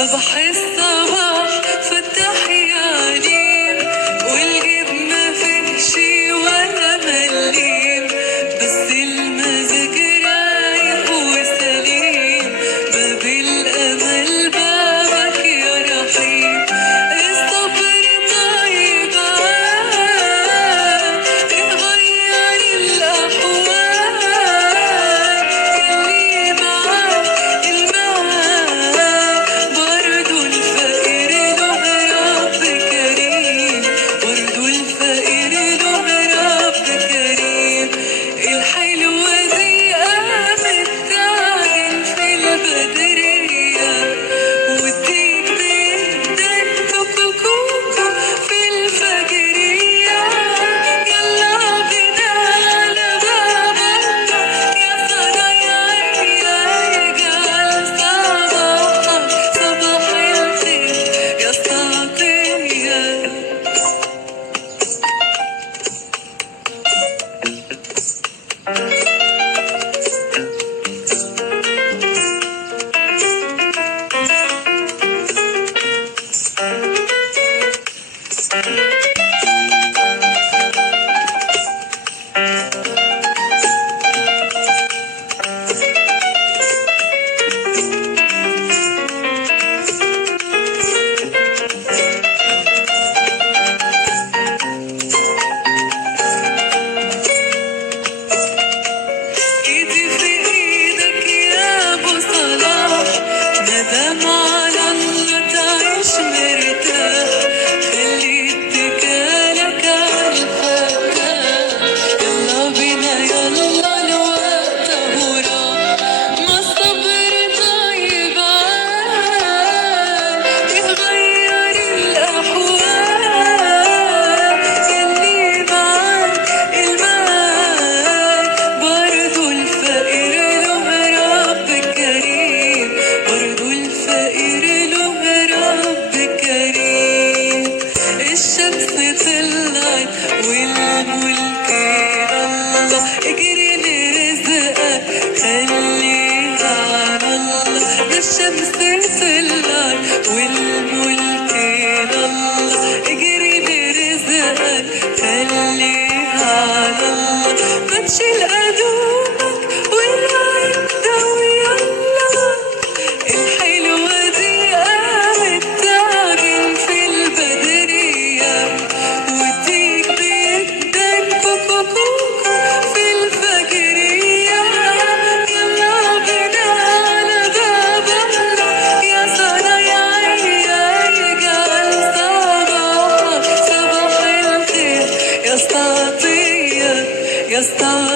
صباح الصباح فتح يا عليم، والجيب ما فيهش ولا مليم، بس المزاج رايق وسليم، باب الأمل بابك يا رحيم. الصبر طيب يغير الأحوال، اللي معاه المعاه برضو الفقير له رب كريم، برضو الفقير له رب كريم. الحلوة دي قامت تعجن في البدرية، وتيجي تهدى كوكو في الفجرية. يلا بينا على باب الله، يا صنايعية يجعل صباحك صباح الخير يا ساقية. ايدي في ايدك يا ابو صلاح، مادام على الله تعيش مرتاح، خلي اتكالك على الفتاح. يلا بينا يلا الوقت اهو راح، ما الصبر طيب يغير الاحوال، يلي معاك المال برضو الفقير له رب كريم، برضو الفقير له رب كريم. الشمس طلعت والملك الله، اجري لرزقك خليها على الله. ده الشمس طلعت والملك الله، اجري لرزقك خليها على الله. ما تشيل قدومك والعدة ويلا، الحلوة دي قامت تعجن في البدرية، وتيجي تهدى كوكو في الفجرية. يلا بينا على باب الله، يا صنايعية يجعل صباحك صباح الخير يا ساقية يا ساقية.